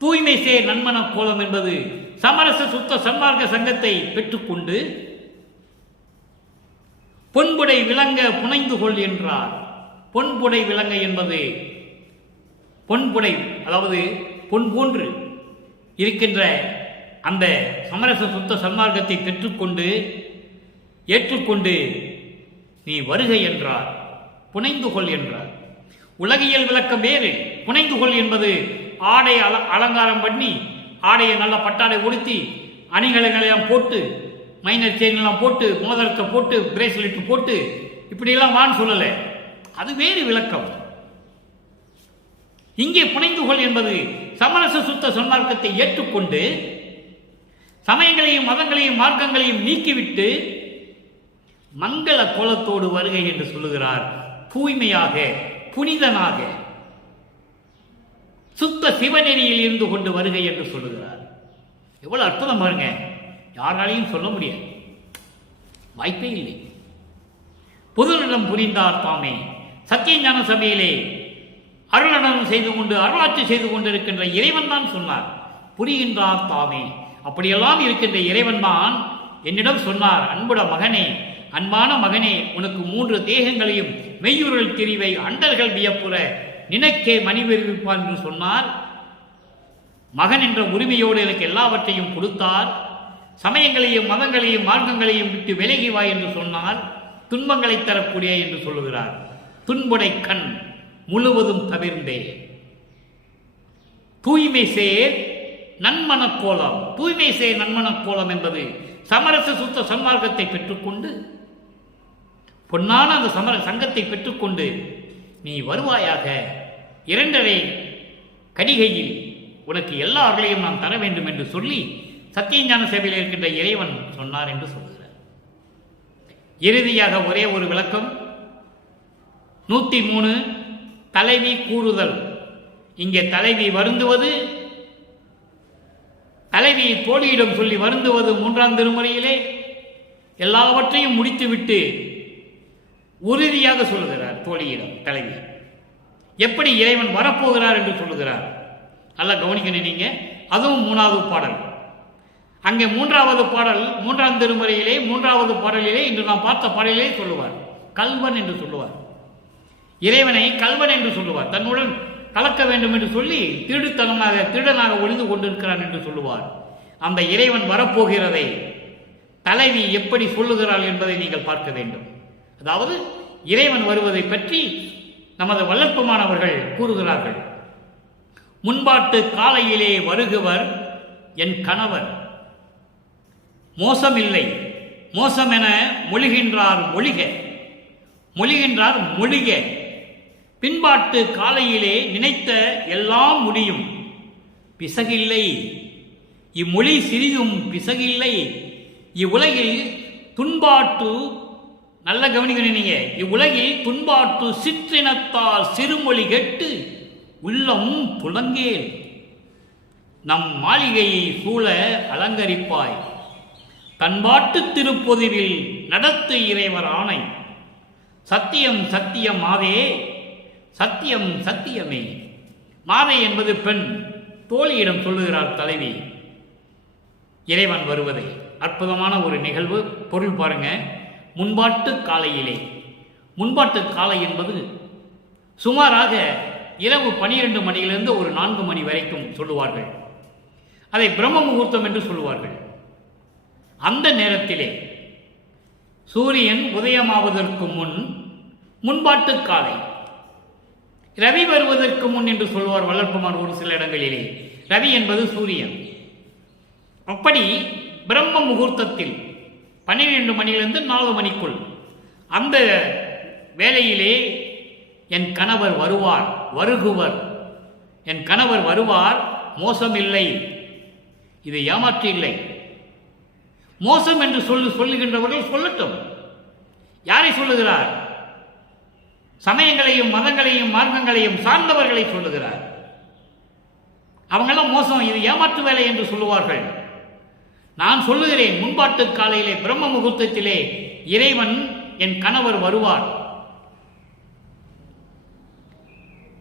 தூய்மை சேர் நன்மன கோலம் என்பது சமரச சுத்த சன்மார்க்க சங்கத்தை பெற்றுக்கொண்டு பொன்புடை விளங்க புனைந்து கொள் என்றார். பொன்புடை விளங்க என்பது பொன்புடை, அதாவது பொன் போன்று இருக்கின்ற அந்த சமரச சுத்த சன்மார்க்கத்தை பெற்றுக்கொண்டு ஏற்றுக்கொண்டு நீ வருகை என்றார், புனைந்து கொள் என்றார். உலகியல் விளக்கம் வேறு. புனைந்து கொள் என்பது ஆடை அலங்காரம் பண்ணி, ஆடையை நல்ல பட்டாடை உடுத்தி, அணிகலங்களையெல்லாம் போட்டு, மைனர் செயினெல்லாம் போட்டு, மோதிரத்தை போட்டு, பிரேஸ்லெட் போட்டு, இப்படியெல்லாம் வான்னு சொல்லலை. அது வேறு விளக்கம். இங்கே புனைந்து கொள் என்பது சமரச சுத்த சன்மார்க்கத்தை ஏற்றுக்கொண்டு சமயங்களையும் மதங்களையும் மார்க்கங்களையும் நீக்கிவிட்டு மங்கள கோலத்தோடு வருகை என்று சொல்லுகிறார். தூய்மையாக, புனிதனாக, சுத்த சிவநெறியில் இருந்து கொண்டு வருகை என்று சொல்லுகிறார். எவ்வளவு அற்புதம் பாருங்க. யாராலையும் சொல்ல முடியாது, வாய்ப்பே இல்லை. பொதுநலம் புரிந்தார் தாமே. சத்தியஞான சபையிலே அருளனம் செய்து கொண்டு அருளாட்சி செய்து கொண்டிருக்கின்ற இறைவன் தான் சொன்னார், புரிகின்றார் தாமே. அப்படியெல்லாம் இருக்கின்ற இறைவன் தான் என்னிடம் சொன்னார், அன்புட மகனே, அன்பான மகனே, உனக்கு 3 தேகங்களையும் மெய்யுருள் திரிவை அண்டர்கள் வியப்புற நினைக்கே மணி விரிவிப்பான் என்று சொன்னார். மகன் என்ற உரிமையோடு எனக்கு எல்லாவற்றையும் கொடுத்தார். சமயங்களையும் மதங்களையும் மார்க்கங்களையும் விட்டு விலகி வா என்று சொன்னார். துன்பங்களை தரக்கூடிய என்று சொல்லுகிறார். துன்புடை கண் முழுவதும் தவிர்ந்தே தூய்மை சேர் நன்மனக்கோலம். தூய்மை சேர் நன்மனக்கோலம் என்பது சமரச சுத்த சன்மார்க்கத்தை பெற்றுக்கொண்டு, பொன்னான அந்த சங்கத்தை பெற்றுக்கொண்டு நீ வருவாயாக. 2.5 கடிகையில் உனக்கு எல்லா அருளையும் நான் தர வேண்டும் என்று சொல்லி சத்தியஞான சேவையில் இருக்கின்ற இறைவன் சொன்னார் என்று சொல்கிறார். இறுதியாக ஒரே ஒரு விளக்கம். 103 தலைவி கூறுதல். இங்கே தலைவி வருந்துவது, தலைவி தோழியிடம் சொல்லி வருந்துவது 3ஆம் திருமுறையிலே. எல்லாவற்றையும் முடித்துவிட்டு உறுதியாக சொல்லுகிறார் தோழியிடம் தலைவி. எப்படி இறைவன் வரப்போகிறார் என்று சொல்லுகிறார். நல்லா கவனிக்கணும் நீங்க. அதுவும் 3வது பாடல். அங்கே 3வது பாடல் 3ஆம் திருமுறையிலே 3வது பாடலிலே இன்று நாம் பார்த்த பாடலிலே சொல்லுவார், கல்வன் என்று சொல்லுவார். இறைவனை கல்வன் என்று சொல்லுவார். தன்னுடன் கலக்க வேண்டும் என்று சொல்லி திருடனாக ஒளிந்து கொண்டிருக்கிறான் என்று சொல்லுவார். அந்த இறைவன் வரப்போகிறதை தலைவி எப்படி சொல்லுகிறாள் என்பதை நீங்கள் பார்க்க வேண்டும். அதாவது இறைவன் வருவதை பற்றி நமது வல்லற்பமானவர்கள் கூறுகிறார்கள். முன்பாட்டு காலையிலே வருகுவர் என் கணவர், மோசமில்லை மோசமென மொழிகின்றார் மொழிக. பின்பாட்டு காலையிலே நினைத்த எல்லாம் முடியும், பிசகில்லை இம்மொழி சிறிதும் பிசகில்லை. இவ்வுலகில் துன்பாட்டு, நல்ல கவனிக்கணும் நீங்க, இவ்வுலகில் துன்பாட்டு சிற்றினத்தால் சிறுமொழி கேட்டு உள்ளம் புலங்கேல். நம் மாளிகையை சூழ அலங்கரிப்பாய், தன்பாட்டு திருப்பொதுவில் நடத்து இறைவர் ஆணை. சத்தியம் சத்தியம் மாதே, சத்தியம் சத்தியமே. மாதை என்பது பெண். தோழியிடம் சொல்லுகிறார் தலைவி இறைவன் வருவதை. அற்புதமான ஒரு நிகழ்வு. பொருள் பாருங்க. முன்பாட்டு காலையிலே, முன்பாட்டு காலை என்பது சுமாராக இரவு 12 மணியிலிருந்து ஒரு 4 மணி வரைக்கும் சொல்லுவார்கள். அதை பிரம்ம முகூர்த்தம் என்று சொல்லுவார்கள். அந்த நேரத்திலே சூரியன் உதயமாவதற்கு முன் முன்பாட்டு காலை, ரவி வருவதற்கு முன் என்று சொல்வார் வளர்ப்புமார் ஒரு சில இடங்களிலே. ரவி என்பது சூரியன். அப்படி பிரம்ம முகூர்த்தத்தில் 12 மணியிலிருந்து 4 மணிக்குள் அந்த வேளையிலே என் கணவர் வருவார், வருகுவர். என் கணவர் வருவார், மோசமில்லை, இது ஏமாற்று இல்லை. மோசம் என்று சொல்லுகின்றவர்கள் சொல்லட்டும். யாரை சொல்லுகிறார்? சமயங்களையும் மதங்களையும் மார்க்கங்களையும் சார்ந்தவர்களை சொல்லுகிறார். அவங்கெல்லாம் மோசம், இது ஏமாற்று வேலை என்று சொல்லுவார்கள். நான் சொல்லுகிறேன், முன்பாட்டு காலையிலே பிரம்ம முகூர்த்தத்திலே இறைவன் என் கணவர் வருவார்,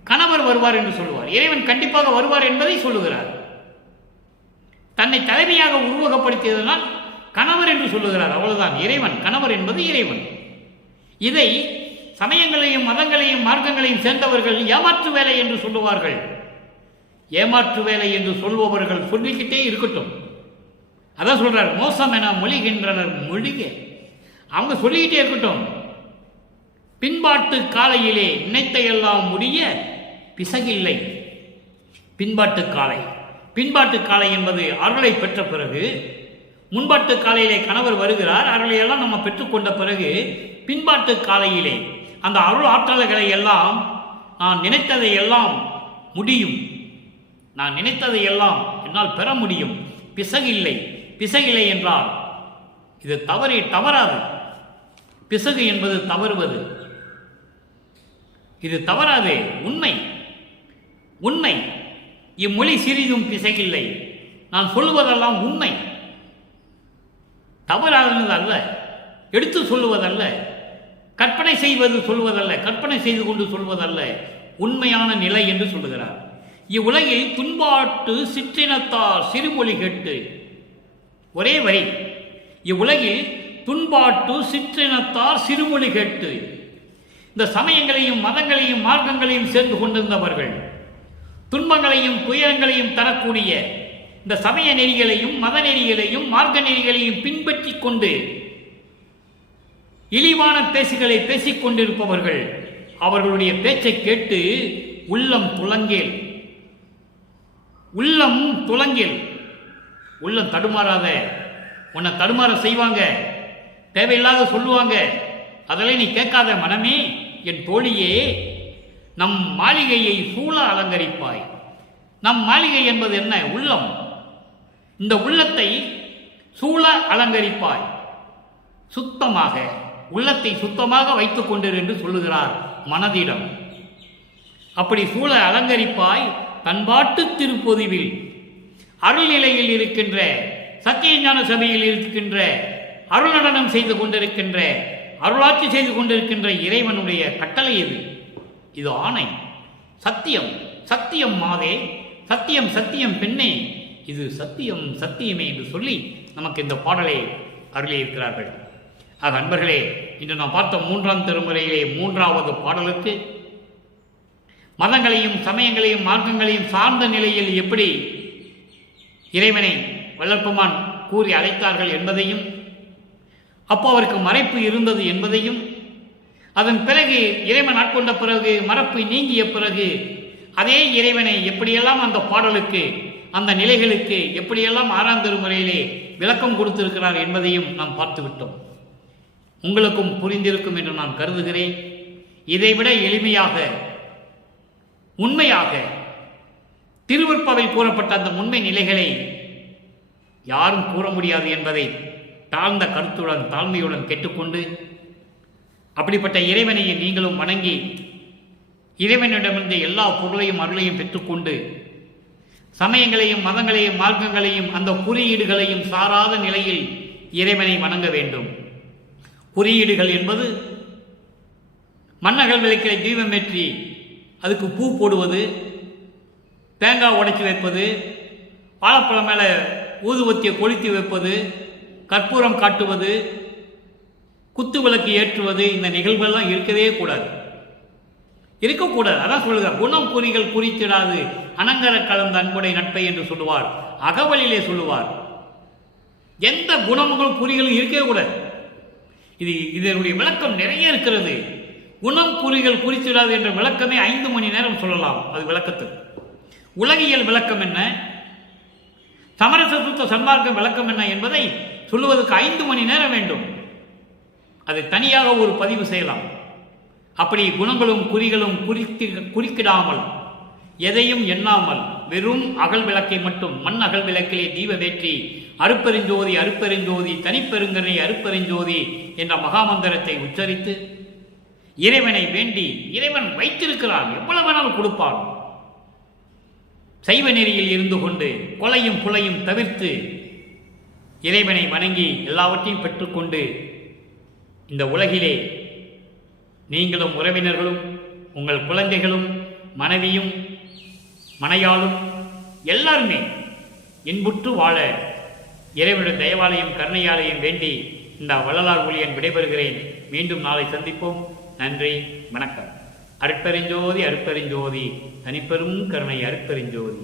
கணவர் வருவார் என்று சொல்லுவார். இறைவன் கண்டிப்பாக வருவார் என்பதை சொல்லுகிறார். தன்னை தலைமையாக உருவகப்படுத்தியதனால் கணவர் என்று சொல்லுகிறார். அவ்வளவுதான். இறைவன் கணவர் என்பது இறைவன். இதை சமயங்களையும் மதங்களையும் மார்க்கங்களையும் சேர்ந்தவர்கள் ஏமாற்று வேலை என்று சொல்லுவார்கள். ஏமாற்று வேலை என்று சொல்பவர்கள் சொல்லிக்கிட்டே இருக்கட்டும். அதான் சொல்றார், மோசம் என மொழிகின்றனர் மொழிக. அவங்க சொல்லிக்கிட்டே இருக்கட்டும். பின்பாட்டு காலையிலே நினைத்த எல்லாம் முடிய பிசகில்லை. பின்பாட்டு காலை, பின்பாட்டு காலை என்பது அருளை பெற்ற பிறகு, முன்பாட்டு காலையிலே கணவர் வருகிறார், அருளை எல்லாம் நம்ம பெற்றுக்கொண்ட பிறகு பின்பாட்டு காலையிலே அந்த அருள் ஆற்றல்களை எல்லாம் நான் நினைத்ததை எல்லாம் முடியும், நான் நினைத்ததை எல்லாம் என்னால் பெற முடியும். பிசகில்லை. பிசகில்லை என்றால் இது தவறாது. பிசகு என்பது தவறுவது, இது தவறாது. உண்மை உண்மை. இம்மொழி சிறிதும் பிசகில்லை. நான் சொல்லுவதெல்லாம் உண்மை, தவறானது அல்ல, எடுத்து சொல்லுவதல்ல, கற்பனை செய்வது சொல்வதல்ல, கற்பனை செய்து கொண்டு சொல்வதல்ல, உண்மையான நிலை என்று சொல்லுகிறார். இவ்வுலகில் துன்பாட்டு சிற்றினத்தார் சிறுமொழி கேட்டு, ஒரே வரி, இவ்வுலகில் துன்பாட்டு சிற்றினத்தார் சிறுமொழி கேட்டு, இந்த சமயங்களையும் மதங்களையும் மார்க்கங்களையும் சேர்ந்து கொண்டிருந்தவர்கள், துன்பங்களையும் துயரங்களையும் தரக்கூடிய இந்த சமய நெறிகளையும் மத நெறிகளையும் மார்க்க நெறிகளையும் பின்பற்றி கொண்டு இழிவான பேசுகளை பேசிக் கொண்டிருப்பவர்கள், அவர்களுடைய பேச்சை கேட்டு உள்ளம் துலங்கேல், உள்ளம் துலங்கேல். உள்ளம் தடுமாறாத, உன்னை தடுமாற செய்வாங்க, தேவையில்லாத சொல்லுவாங்க, அதெல்லாம் நீ கேட்காத மனமே, என் தோழியே, நம் மாளிகையை சூழ அலங்கரிப்பாய். நம் மாளிகை என்பது என்ன? உள்ளம். இந்த உள்ளத்தை சூழ அலங்கரிப்பாய். சுத்தமாக, உள்ளத்தை சுத்தமாக வைத்துக் கொண்டிரு என்று சொல்லுகிறார் மனதிடம். அப்படி சூழ அலங்கரிப்பாய். தன்பாட்டு திருப்பொதிவில் அருள்நிலையில் இருக்கின்ற, சத்தியஞான சபையில் இருக்கின்ற, அருள் நடனம் செய்து கொண்டிருக்கின்ற, அருளாட்சி செய்து கொண்டிருக்கின்ற இறைவனுடைய கட்டளை இது. இது ஆணை. சத்தியம் சத்தியம் மாதே, சத்தியம் சத்தியம் பெண்ணே, இது சத்தியம் சத்தியமே என்று சொல்லி நமக்கு இந்த பாடலை அருளியிருக்கிறார்கள். ஆக அன்பர்களே, இன்று நாம் பார்த்த 3ஆம் திருமுறையிலே 3வது பாடலுக்கு மதங்களையும் சமயங்களையும் மார்க்கங்களையும் சார்ந்த நிலையில் எப்படி இறைவனை வள்ளற்பெருமான் கூறி அழைத்தார்கள் என்பதையும், அப்போ அவருக்கு மறைப்பு இருந்தது என்பதையும், அதன் பிறகு இறைவன் ஆட்கொண்ட பிறகு மறைப்பு நீங்கிய பிறகு அதே இறைவனை எப்படியெல்லாம் அந்த பாடலுக்கு, அந்த நிலைகளுக்கு எப்படியெல்லாம் 6ஆம் திருமுறையிலே விளக்கம் கொடுத்திருக்கிறார் என்பதையும் நாம் பார்த்துவிட்டோம். உங்களுக்கும் புரிந்திருக்கும் என்று நான் கருதுகிறேன். இதைவிட எளிமையாக, உண்மையாக திருவருட்பாவில் கூறப்பட்ட அந்த உண்மை நிலைகளை யாரும் கூற முடியாது என்பதை தாழ்ந்த கருத்துடன், தாழ்மையுடன் கேட்டுக்கொண்டு, அப்படிப்பட்ட இறைவனை நீங்களும் வணங்கி இறைவனிடமிருந்து எல்லா பொருளையும் அருளையும் பெற்றுக்கொண்டு சமயங்களையும் மதங்களையும் மார்க்கங்களையும் அந்த குறியீடுகளையும் சாராத நிலையில் இறைவனை வணங்க வேண்டும். குறியீடுகள் என்பது மண்ணகல் விளக்கிலே தீபம் ஏற்றி அதுக்கு பூ போடுவது, தேங்காய் உடைச்சி வைப்பது, வாழைப்பழம் மேலே ஊதுவத்தியை கொளுத்தி வைப்பது, கற்பூரம் காட்டுவது, குத்து விளக்கு ஏற்றுவது, இந்த நிகழ்வுகள்லாம் இருக்கவே கூடாது, இருக்கக்கூடாது. அதான் சொல்லுகிறார், குணம் குறிகள் குறித்திடாது அனங்கர கலந்த அன்புடை நட்பை என்று சொல்லுவார். அகவலிலே சொல்லுவார், எந்த குணங்களும் குறிகளும் இருக்கவே கூடாது. இதனுடைய விளக்கம் நிறைய இருக்கிறது. குணம் குறிகள் குறித்திடாது என்ற விளக்கமே 5 மணி நேரம் சொல்லலாம். அது விளக்கத்துக்கு உலகியல் விளக்கம் என்ன, சமரச சுத்த சன்மார்க்க விளக்கம் என்ன என்பதை சொல்லுவதற்கு 5 மணி நேரம் வேண்டும். அதை தனியாக ஒரு பதிவு செய்யலாம். அப்படி குணங்களும் குறிகளும் குறிக்கிடாமல், எதையும் எண்ணாமல், வெறும் அகல் விளக்கை மட்டும், மண் அகல் விளக்கிலே தீபமேற்றி அருப்பெருஞ்சோதி அருப்பெருஞ்சோதி தனிப்பெருங்கனை அருப்பெருஞ்சோதி என்ற மகாமந்திரத்தை உச்சரித்து இறைவனை வேண்டி, இறைவன் வைத்திருக்கிறான், எவ்வளவு வேணாலும் கொடுப்பான். சைவ நெறியில் இருந்து கொண்டு கொலையும் புலையும் தவிர்த்து இறைவனை வணங்கி எல்லாவற்றையும் பெற்றுக்கொண்டு இந்த உலகிலே நீங்களும் உறவினர்களும் உங்கள் குழந்தைகளும் மனைவியும் மனையாளும் எல்லாருமே இன்புற்று வாழ இறைவனுடைய தயவாலயம் கருணையாலயம் வேண்டி இந்த வள்ளலார் ஊழியன் விடைபெறுகிறேன். மீண்டும் நாளை சந்திப்போம். நன்றி, வணக்கம். அருட்பெருஞ்சோதி அருட்பெருஞ்சோதி தனிப்பெரும் கருணை அருட்பெருஞ்சோதி.